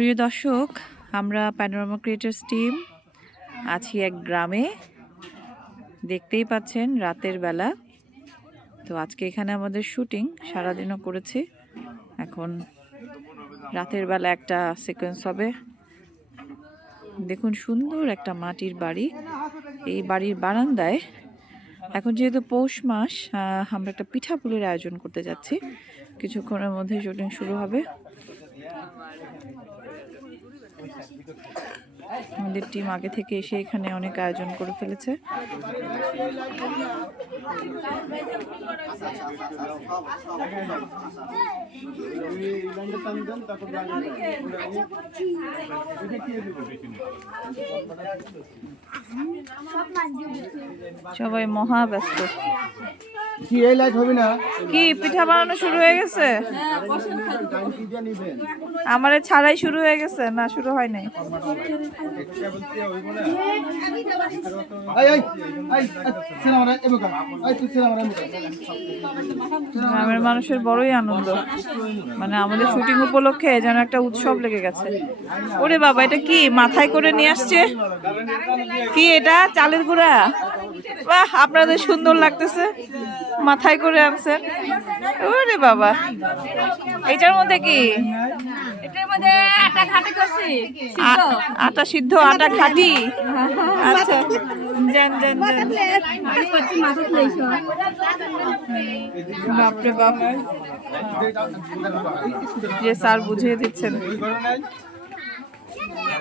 প্রিয় দর্শক, আমরা প্যানোরামা ক্রিয়েটার্স টিম আছি এক গ্রামে। দেখতেই পাচ্ছেন রাতের বেলা। তো আজকে এখানে আমাদের শুটিং সারাদিনও করেছি। এখন রাতের বেলা একটা সিকোয়েন্স হবে। দেখুন, সুন্দর একটা মাটির বাড়ি। এই বাড়ির বারান্দায় এখন যেহেতু পৌষ মাস আমরা একটা পিঠাপুলির আয়োজন করতে যাচ্ছি। কিছুক্ষণের মধ্যে শুটিং শুরু হবে। আমাদের টিম আগে থেকে এসে এখানে অনেক আয়োজন করে ফেলেছে। সবাই মহা ব্যস্ত। কি এই লাইট হবে না? কি পিঠা বানানো শুরু হয়ে গেছে? আমার ছাড়াই শুরু হয়ে গেছে? না শুরু হয় নাই। এই এই এই সিনেমা গ্রামের মানুষের বড়ই আনন্দ। মানে আমাদের শুটিং উপলক্ষে যেন একটা উৎসব লেগে গেছে। ওরে বাবা, এটা কি? মাথায় করে নিয়ে আসছে? কি এটা? চালের গুঁড়া? বাহ, আপনাদের সুন্দর লাগতেছে। মাথায় করে আনছেন ওরে বাবা। এটার মধ্যে কি? আটা সিদ্ধ। আটা খাটি? আচ্ছা। জান জান বাপরে বাপ। যে স্যার বুঝিয়ে দিচ্ছেন।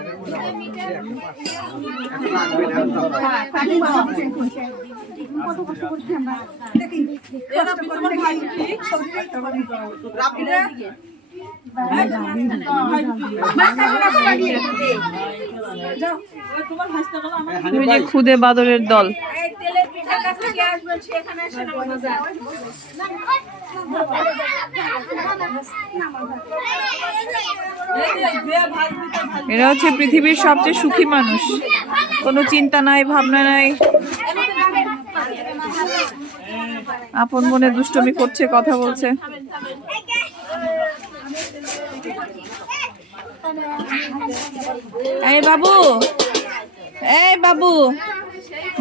ওই যে খুদে বাদরের দল সেখানে এসে নামাজ এরা হচ্ছে পৃথিবীর সবচেয়ে সুখী মানুষ। কোনো চিন্তা নাই, ভাবনা নাই। আপন মনে দুষ্টমি করছে, কথা বলছে। এই বাবু এই বাবু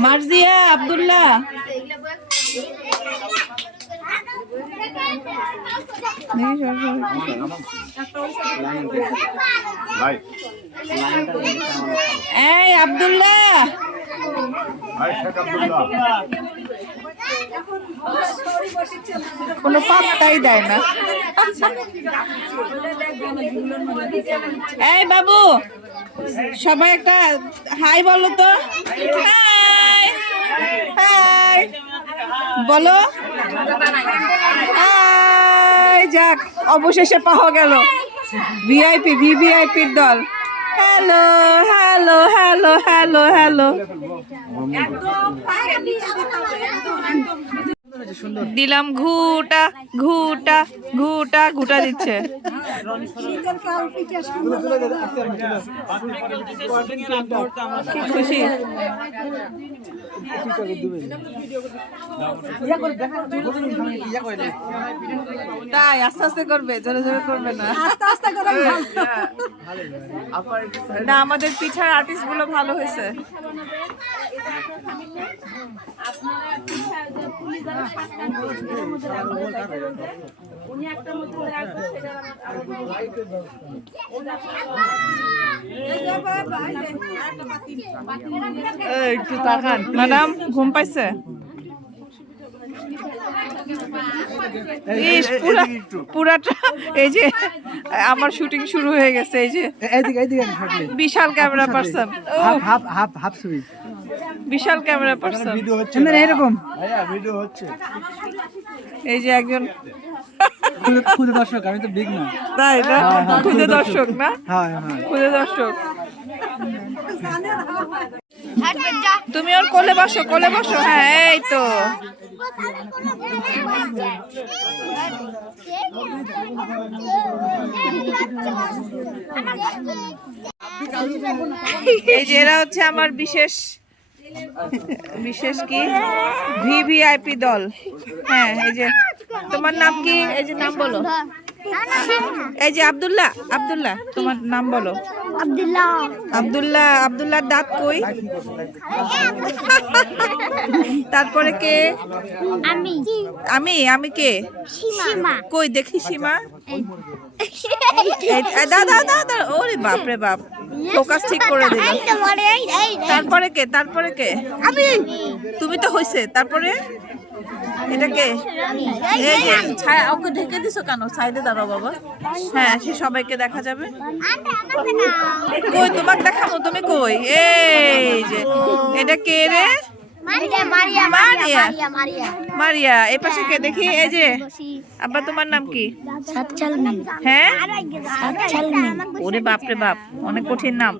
মার্জিয়া আব্দুল্লাহ। এই আব্দুল্লাহ। কোনো পাত্তাই দেয় না। এই বাবু, সবাই একটা হাই বলো তো। বলো। যাক, অবশেষে পাওয়া গেল। ভিআইপি ভিভিআইপির দল। Hello hello hello hello hello. দিলাম ঘুটা ঘুটা ঘুটা ঘুটা দিচ্ছে। খুশি? তাই আস্তে আস্তে করবে জোরে জোরে করবে না। আস্তে আস্তে না। আমাদের পিঠার আর্টিস্টগুলো ভালো হয়েছে। আপনারা পিঠা যে পাঁচটা এটার মধ্যে রাখবেন উনি একটা মধ্যে রাখবেন সেটা একটু তাকান। ম্যাডাম ঘুম পাইছে? পুরাটা এই যে আমার শুটিং শুরু হয়ে গেছে এই যে। এইদিকে এইদিকে Bishal camera person half half half half switch Bishal camera person. Video হচ্ছে এরকম? ভিডিও হচ্ছে। এই যে একজন খুদে দর্শক আমি তো বিগ না। তাই না? খুদে দর্শক না? হ্যাঁ হ্যাঁ। খুদে দর্শক। তুমি ওর কোলে বসো কোলে বসো। হ্যাঁ এই তো। এই যে এরা হচ্ছে আমার বিশেষ বিশেষ কি? ভিভিআইপি দল। হ্যাঁ এই যে তোমার নাম কি? এই যে নাম বলো। এই যে আব্দুল্লাহ আব্দুল্লাহ তোমার নাম বলো। আব্দুল্লাহ। আব্দুল্লাহ আব্দুল্লাহর দাঁত কই? তারপরে কে? আমি। আমি আমি কে? সীমা। কই দেখি সীমা। এই- এই দা দা দা দা ওরে বাপ রে বাপ। ফোকাস ঠিক করে দিল। তারপরে কে তারপরে কে? আমি তুমি তো হইছে তারপরে? এটা কে? এই যে ছায়া ওকে ঢেকে দিছো কেন? সাইডে দাঁড়াও বাবা। হ্যাঁ সে সবাইকে দেখা যাবে। কই তোমাকে দেখাবো তুমি কই? এই যে এটা কে রে? মারিয়া মারিয়া মারিয়া। মারিয়া? মারিয়া মারিয়া। এই পাশে কে? দেখি এই যে আব্বা তোমার নাম কি? হ্যাঁ? ওরে বাপ রে বাপ অনেক কঠিন নাম।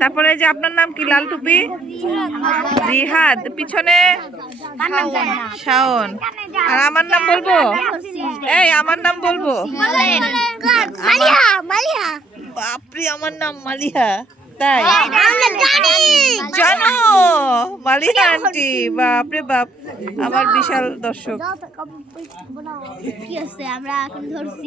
তারপরে এই যে আপনার নাম কি লাল টুপি? রিহাদ। পিছনে? শাওন। আর আমার নাম বলব? এই আমার নাম বলব? বাপরে আমার নাম মালিহা তাই আমরা জানি জানো মালিহা আন্টি বাপরে বাপ আমার বিশাল দর্শক আমরা এখন ধরছি